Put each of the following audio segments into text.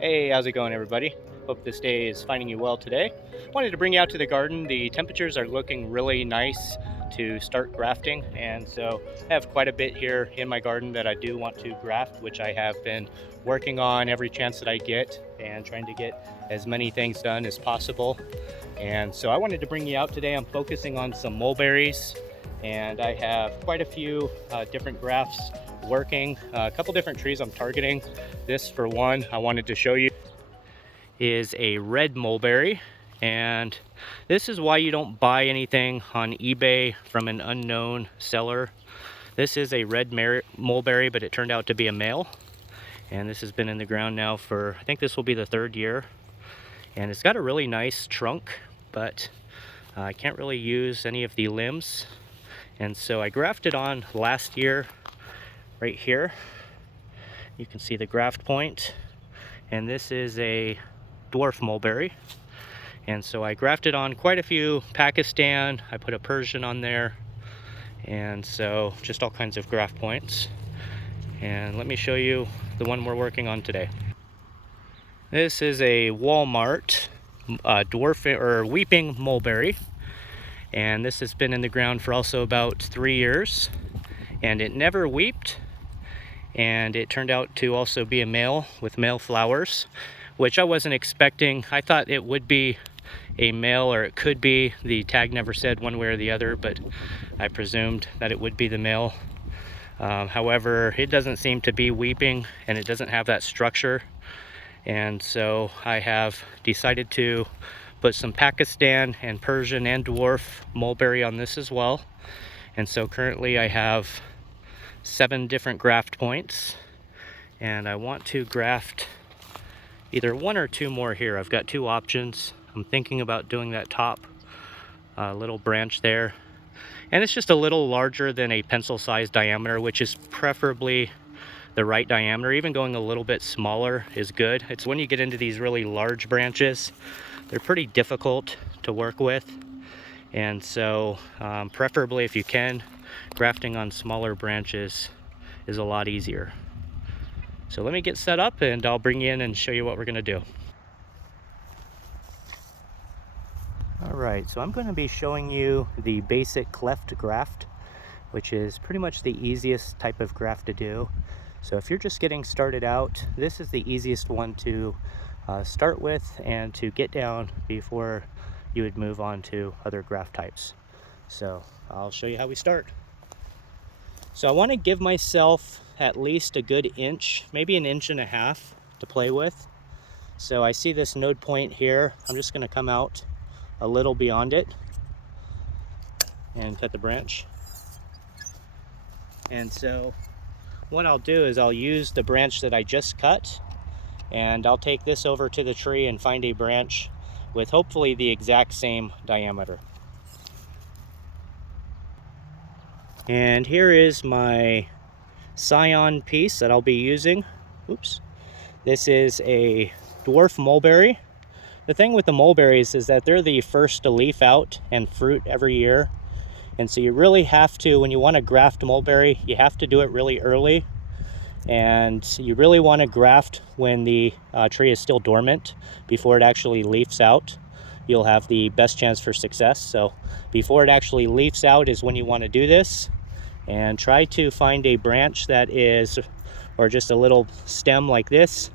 Hey, how's it going, everybody? Hope this day is finding you well today. Wanted to bring you out to the garden. The temperatures are looking really nice to start grafting, and so I have quite a bit here in my garden that I do want to graft, which I have been working on every chance that I get and trying to get as many things done as possible. And so I wanted to bring you out today. I'm focusing on some mulberries, and I have quite a few different grafts working. A couple different trees I'm targeting. This, for one, I wanted to show you, is a red mulberry. And this is why you don't buy anything on eBay from an unknown seller. This is a red mulberry, but it turned out to be a male. And this has been in the ground now for, I think this will be the 3rd year. And it's got a really nice trunk, but I can't really use any of the limbs. And so I grafted on last year right here. You can see the graft point. And this is a dwarf mulberry. And so I grafted on quite a few Pakistan. I put a Persian on there. And so just all kinds of graft points. And let me show you the one we're working on today. This is a Walmart dwarf or weeping mulberry. And this has been in the ground for also about 3 years. And it never weeped. And it turned out to also be a male with male flowers, which I wasn't expecting. I thought it would be a male, or it could be. The tag never said one way or the other, but I presumed that it would be the male. However, it doesn't seem to be weeping, and it doesn't have that structure. And so I have decided to put some Pakistan and Persian and dwarf mulberry on this as well. And so currently I have 7 different graft points, and I want to graft either 1 or 2 more here. I've got 2 options. I'm thinking about doing that top little branch there, and it's just a little larger than a pencil size diameter, which is preferably the right diameter. Even going a little bit smaller is good. It's when you get into these really large branches, they're pretty difficult to work with. And so preferably, if you can, grafting on smaller branches is a lot easier. So let me get set up and I'll bring you in and show you what we're going to do. All right, so I'm going to be showing you the basic cleft graft, which is pretty much the easiest type of graft to do. So if you're just getting started out, this is the easiest one to start with and to get down before you would move on to other graft types. So I'll show you how we start. So I want to give myself at least a good inch, maybe an 1.5 inches to play with. So I see this node point here. I'm just going to come out a little beyond it and cut the branch. And so what I'll do is I'll use the branch that I just cut, and I'll take this over to the tree and find a branch with hopefully the exact same diameter. And here is my scion piece that I'll be using. Oops. This is a dwarf mulberry. The thing with the mulberries is that they're the first to leaf out and fruit every year. And so you really have to, when you want to graft mulberry, you have to do it really early. And you really want to graft when the tree is still dormant before it actually leaves out. You'll have the best chance for success. So before it actually leaves out is when you want to do this. And try to find a branch that is, or just a little stem like this.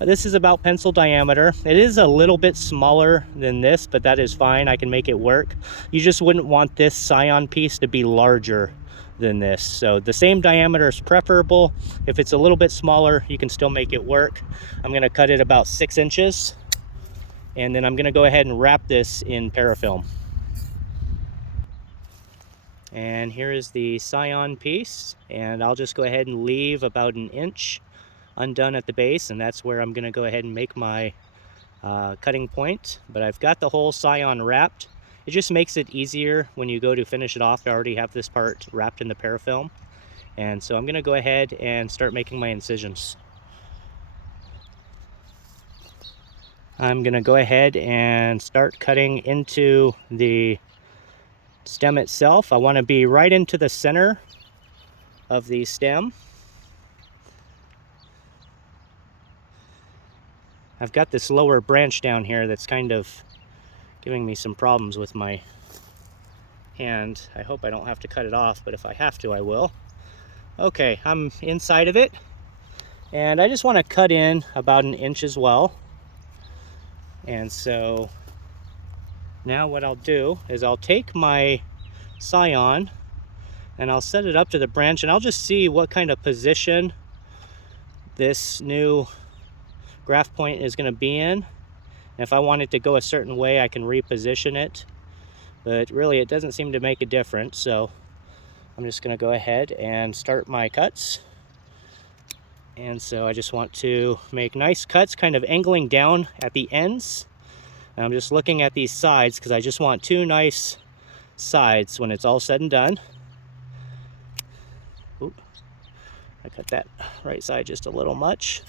This is about pencil diameter. It is a little bit smaller than this, but that is fine. I can make it work. You just wouldn't want this scion piece to be larger than this. So the same diameter is preferable. If it's a little bit smaller, you can still make it work. I'm going to cut it about 6 inches, and then I'm going to go ahead and wrap this in parafilm. And here is the scion piece, and I'll just go ahead and leave about 1 inch undone at the base, and that's where I'm going to go ahead and make my cutting point. But I've got the whole scion wrapped. It just makes it easier when you go to finish it off. I already have this part wrapped in the parafilm, and so I'm going to go ahead and start making my incisions. I'm going to go ahead and start cutting into the stem itself. I want to be right into the center of the stem. I've got this lower branch down here that's kind of giving me some problems with my hand. I hope I don't have to cut it off, but if I have to, I will. Okay, I'm inside of it, and I just want to cut in about 1 inch as well. And so now what I'll do is I'll take my scion and I'll set it up to the branch, and I'll just see what kind of position this new graft point is going to be in. And if I want it to go a certain way, I can reposition it, but really it doesn't seem to make a difference. So I'm just going to go ahead and start my cuts. And so I just want to make nice cuts, kind of angling down at the ends. And I'm just looking at these sides because I just want 2 nice sides when it's all said and done. Oop, I cut that right side just a little much.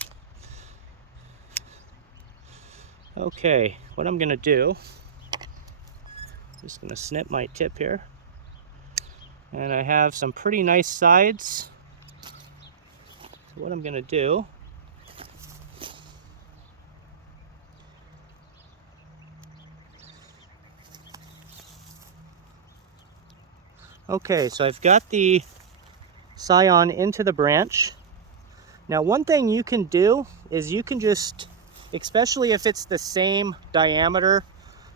Okay, what I'm gonna do, just gonna snip my tip here. And I have some pretty nice sides. So what I'm gonna do, okay, so I've got the scion into the branch. Now one thing you can do is you can just, especially if it's the same diameter,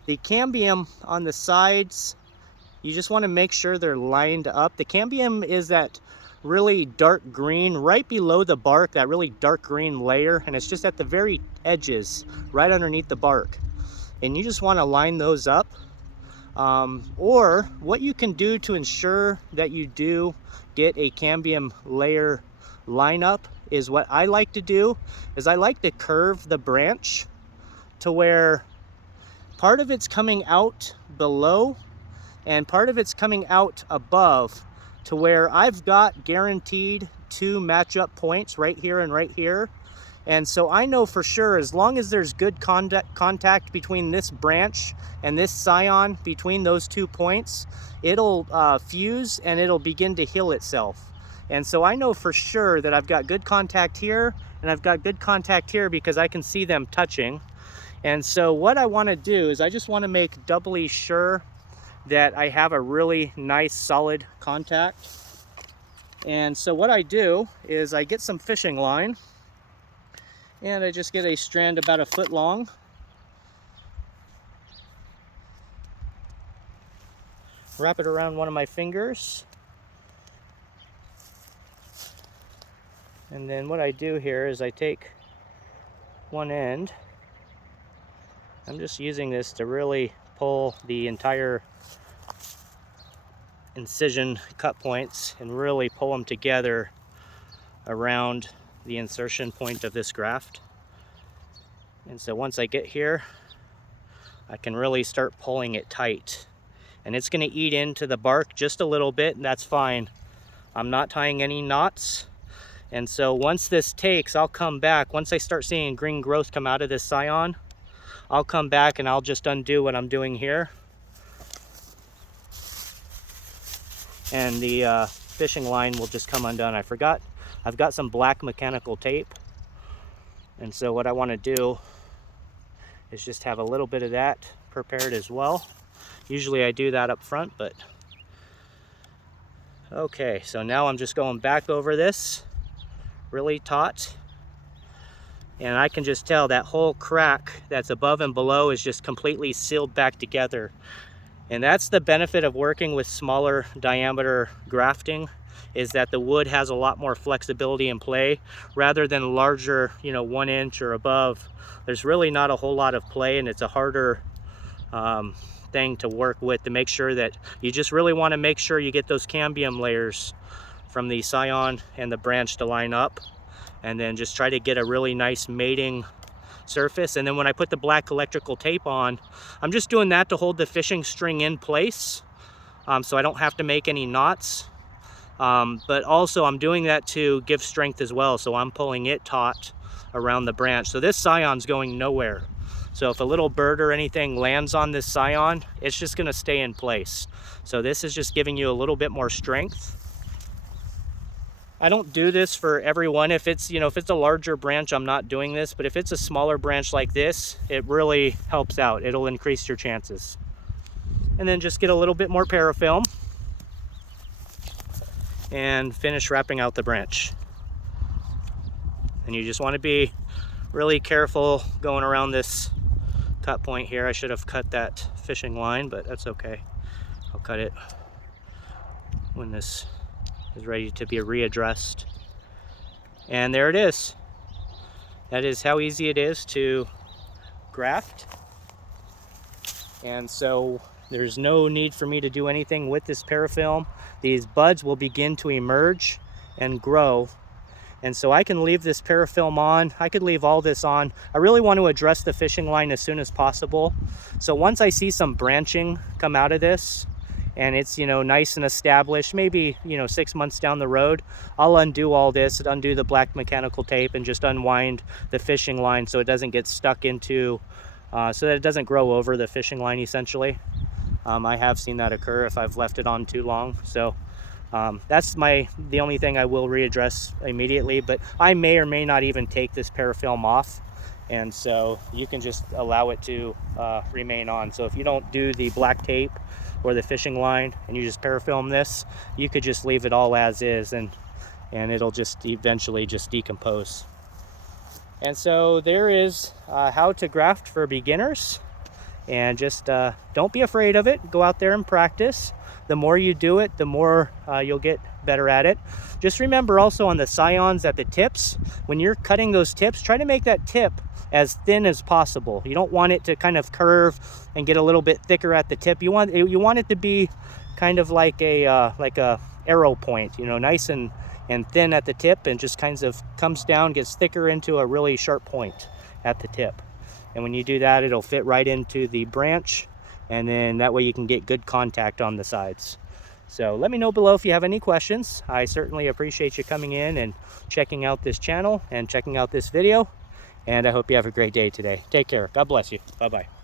the cambium on the sides, you just want to make sure they're lined up. The cambium is that really dark green right below the bark, that really dark green layer, and it's just at the very edges right underneath the bark, and you just want to line those up. Or what you can do to ensure that you do get a cambium layer lineup is what I like to do is I like to curve the branch to where part of it's coming out below and part of it's coming out above, to where I've got guaranteed 2 match-up points right here and right here. And so I know for sure, as long as there's good contact between this branch and this scion, between those 2 points, it'll fuse and it'll begin to heal itself. And so I know for sure that I've got good contact here and I've got good contact here because I can see them touching. And so what I want to do is I just want to make doubly sure that I have a really nice solid contact. And so what I do is I get some fishing line, and I just get a strand about 1 foot long. Wrap it around one of my fingers. And then what I do here is I take one end. I'm just using this to really pull the entire incision cut points and really pull them together around the insertion point of this graft. And so once I get here, I can really start pulling it tight, and it's going to eat into the bark just a little bit, and that's fine. I'm not tying any knots. And so once this takes, I'll come back. Once I start seeing green growth come out of this scion, I'll come back and I'll just undo what I'm doing here. And the fishing line will just come undone. I forgot, I've got some black mechanical tape. And so what I want to do is just have a little bit of that prepared as well. Usually I do that up front, but okay, so now I'm just going back over this really taut, and I can just tell that whole crack that's above and below is just completely sealed back together. And that's the benefit of working with smaller diameter grafting, is that the wood has a lot more flexibility in play rather than larger, 1 inch or above. There's really not a whole lot of play, and it's a harder thing to work with, to make sure that you just really want to make sure you get those cambium layers from the scion and the branch to line up, and then just try to get a really nice mating surface. And then when I put the black electrical tape on, I'm just doing that to hold the fishing string in place, so I don't have to make any knots. But also I'm doing that to give strength as well, so I'm pulling it taut around the branch. So this scion's going nowhere. So if a little bird or anything lands on this scion, it's just going to stay in place. So this is just giving you a little bit more strength. I don't do this for everyone. If it's, if it's a larger branch, I'm not doing this, but if it's a smaller branch like this, it really helps out. It'll increase your chances. And then just get a little bit more parafilm and finish wrapping out the branch. And you just want to be really careful going around this cut point here. I should have cut that fishing line, but that's okay. I'll cut it when this is ready to be readdressed. And there it is. That is how easy it is to graft. And so there's no need for me to do anything with this parafilm. These buds will begin to emerge and grow. And so I can leave this parafilm on. I could leave all this on. I really want to address the fishing line as soon as possible. So once I see some branching come out of this, and it's, nice and established, maybe, 6 months down the road, I'll undo all this, undo the black mechanical tape, and just unwind the fishing line so it doesn't get stuck into, so that it doesn't grow over the fishing line, essentially. I have seen that occur if I've left it on too long. So that's the only thing I will readdress immediately, but I may or may not even take this parafilm off. And so you can just allow it to remain on. So if you don't do the black tape or the fishing line and you just parafilm this, you could just leave it all as is, and it'll just eventually just decompose. And so there is how to graft for beginners. And just don't be afraid of it. Go out there and practice. The more you do it, the more you'll get better at it. Just remember also on the scions at the tips, when you're cutting those tips, try to make that tip as thin as possible. You don't want it to kind of curve and get a little bit thicker at the tip. You want it to be kind of like a arrow point, nice and thin at the tip, and just kind of comes down, gets thicker into a really sharp point at the tip. And when you do that, it'll fit right into the branch, and then that way you can get good contact on the sides. So let me know below if you have any questions. I certainly appreciate you coming in and checking out this channel and checking out this video. And I hope you have a great day today. Take care. God bless you. Bye-bye.